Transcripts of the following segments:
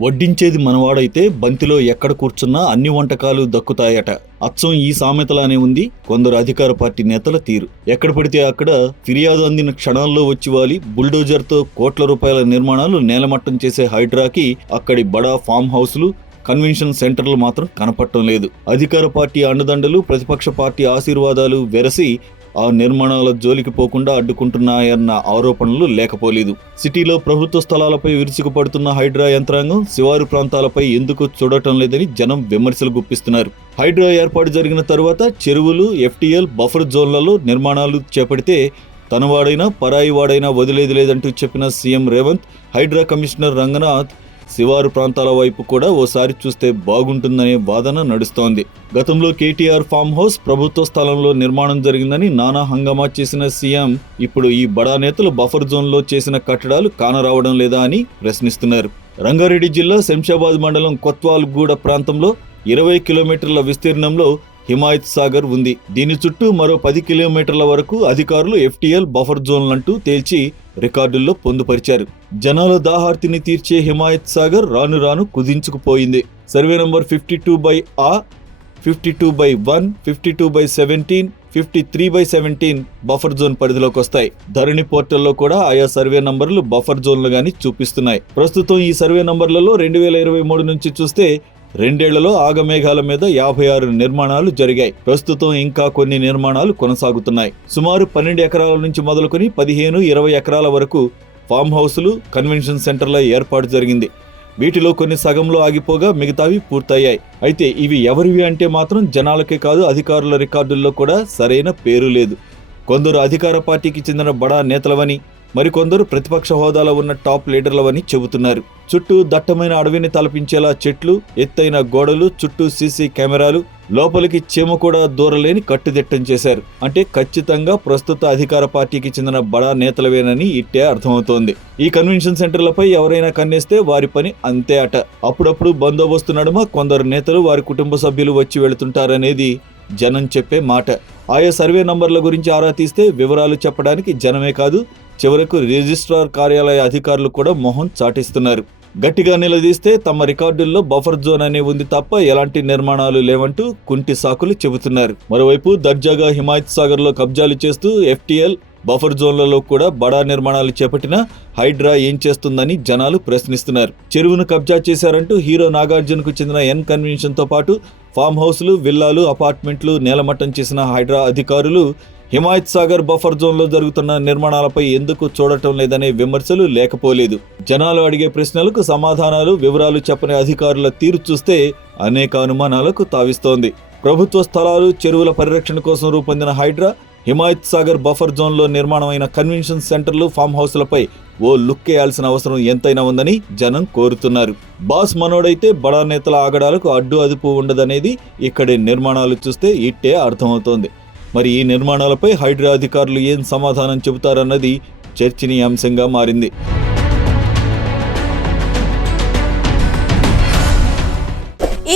వడ్డించేది మనవాడైతే బంతిలో ఎక్కడ కూర్చున్నా అన్ని వంటకాలు దక్కుతాయట. అచ్చం ఈ సామెతలానే ఉంది. కొందరు అధికార పార్టీ నేతల తీరు. ఎక్కడ పడితే అక్కడ ఫిర్యాదు అందిన క్షణాల్లో వచ్చి వాలి బుల్డోజర్తో కోట్ల రూపాయల నిర్మాణాలు నేలమట్టం చేసే హైడ్రాకి అక్కడి బడా ఫామ్ హౌస్లు కన్వెన్షన్ సెంటర్లు మాత్రం కనపడటం లేదు. అధికార పార్టీ అండదండలు ప్రతిపక్ష పార్టీ ఆశీర్వాదాలు వెరసి ఆ నిర్మాణాల జోలికి పోకుండా అడ్డుకుంటున్నాయన్న ఆరోపణలు లేకపోలేదు. సిటీలో ప్రభుత్వ స్థలాలపై విరుచుకుపడుతున్న హైడ్రా యంత్రాంగం శివారు ప్రాంతాలపై ఎందుకు చూడటం లేదని జనం విమర్శలు గుప్పిస్తున్నారు. హైడ్రా ఏర్పాటు జరిగిన తరువాత చెరువులు ఎఫ్టీఎల్ బఫర్ జోన్లలో నిర్మాణాలు చేపడితే తనవాడైనా పరాయి వాడైనా వదిలేది లేదంటూ చెప్పిన సీఎం రేవంత్ హైడ్రా కమిషనర్ రంగనాథ్ శివారు ప్రాంతాల వైపు కూడా ఓసారి చూస్తే బాగుంటుందనే వాదన నడుస్తోంది. గతంలో కేటీఆర్ ఫామ్ హౌస్ ప్రభుత్వ స్థలంలో నిర్మాణం జరిగిందని నానా హంగామా చేసిన సీఎం ఇప్పుడు ఈ బడా నేతలు బఫర్ జోన్లో చేసిన కట్టడాలు కానరావడం లేదా అని ప్రశ్నిస్తున్నారు. రంగారెడ్డి జిల్లా శంషాబాద్ మండలం కొత్వాల్గూడ ప్రాంతంలో ఇరవై కిలోమీటర్ల విస్తీర్ణంలో హిమాయత్ సాగర్ ఉంది. దీని చుట్టూ మరో పది కిలోమీటర్ల వరకు అధికారులు ఎఫ్టీఎల్ బఫర్ జోన్లంటూ తేల్చి రికార్డుల్లో పొందుపరిచారు. జనాల దాహార్తిని తీర్చే హిమాయత్ సాగర్ రాను రాను కుదించుకుపోయింది. Survey number fifty two by ఆ fifty two by one fifty two by seventeen fifty three by seventeen buffer zone పరిధిలోకి వస్తాయి. ధరణి పోర్టల్లో కూడా ఆయా సర్వే నంబర్లు బఫర్ జోన్లు గాని చూపిస్తున్నాయి. ప్రస్తుతం ఈ సర్వే నంబర్లలో రెండు వేల ఇరవై మూడు నుంచి చూస్తే రెండేళ్ళలో ఆగమేఘాల మీద యాభై ఆరు నిర్మాణాలు జరిగాయి. ప్రస్తుతం ఇంకా కొన్ని నిర్మాణాలు కొనసాగుతున్నాయి. సుమారు పన్నెండు ఎకరాల నుంచి మొదలుకొని పదిహేను ఇరవై ఎకరాల వరకు ఫామ్ హౌసులు కన్వెన్షన్ సెంటర్ల ఏర్పాటు జరిగింది. వీటిలో కొన్ని సగంలో ఆగిపోగా మిగతావి పూర్తయ్యాయి. అయితే ఇవి ఎవరివి అంటే మాత్రం జనాలకే కాదు అధికారుల రికార్డుల్లో కూడా సరైన పేరు లేదు. కొందరు అధికార పార్టీకి చెందిన బడా నేతలవని మరికొందరు ప్రతిపక్ష హోదాలో ఉన్న టాప్ లీడర్లవని చెబుతున్నారు. చుట్టూ దట్టమైన అడవిని తలపించేలా చెట్లు ఎత్తైన గోడలు చుట్టూ సీసీ కెమెరాలు లోపలికి చీమ కూడా దూరలేని కట్టుదిట్టం చేశారు. అంటే ఖచ్చితంగా ప్రస్తుత అధికార పార్టీకి చెందిన బడా నేతలవేనని ఇట్టే అర్థమవుతోంది. ఈ కన్వెన్షన్ సెంటర్లపై ఎవరైనా కన్నేస్తే వారి పని అంతే అట. అప్పుడప్పుడు బందోబస్తు నడుమ కొందరు నేతలు వారి కుటుంబ సభ్యులు వచ్చి వెళుతుంటారనేది జనం చెప్పే మాట. ఆయా సర్వే నంబర్ల గురించి ఆరా తీస్తే వివరాలు చెప్పడానికి జనమే కాదు చివరకు రిజిస్ట్రార్ కార్యాలయ అధికారులు కూడా మొహం చాటిస్తున్నారు. గట్టిగా నిలదీస్తే తమ రికార్డుల్లో బఫర్ జోన్ అనే ఉంది తప్ప ఎలాంటి నిర్మాణాలు లేవంటూ కుంటి సాకులు చెబుతున్నారు. మరోవైపు దర్జాగా హిమాయత్ సాగర్లో కబ్జాలు చేస్తూ ఎఫ్టీఎల్ బఫర్ జోన్లలో కూడా బడా నిర్మాణాలు చేపట్టిన హైడ్రా ఏం చేస్తుందని జనాలు ప్రశ్నిస్తున్నారు. చెరువును కబ్జా చేశారంటూ హీరో నాగార్జునకు చెందిన ఎన్ కన్వెన్షన్తో పాటు ఫామ్ హౌస్లు విల్లాలు అపార్ట్మెంట్లు నేలమట్టం చేసిన హైడ్రా అధికారులు హిమాయత్ సాగర్ బఫర్ జోన్లో జరుగుతున్న నిర్మాణాలపై ఎందుకు చూడటం లేదనే విమర్శలు లేకపోలేదు. జనాలు అడిగే ప్రశ్నలకు సమాధానాలు వివరాలు చెప్పని అధికారుల తీరు చూస్తే అనేక అనుమానాలకు తావిస్తోంది. ప్రభుత్వ స్థలాలు చెరువుల పరిరక్షణ కోసం రూపొందిన హైడ్రా హిమాయత్ సాగర్ బఫర్ జోన్లో నిర్మాణమైన కన్వెన్షన్ సెంటర్లు ఫామ్ హౌస్లపై ఓ లుక్ వేయాల్సిన అవసరం ఎంతైనా ఉందని జనం కోరుతున్నారు. బాస్ మనోడైతే బడా నేతల ఆగడాలకు అడ్డు అదుపు ఉండదనేది ఇక్కడి నిర్మాణాలు చూస్తే ఇట్టే అర్థమవుతోంది. మరి ఈ నిర్మాణాలపై హైడ్రా అధికారులు ఏం సమాధానం చెబుతారన్నది చర్చనీయాంశంగా మారింది.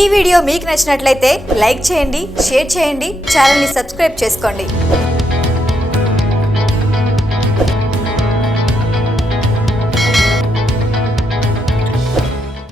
ఈ వీడియో మీకు నచ్చినట్లయితే లైక్ చేయండి షేర్ చేయండి ఛానల్ని సబ్స్క్రైబ్ చేసుకోండి.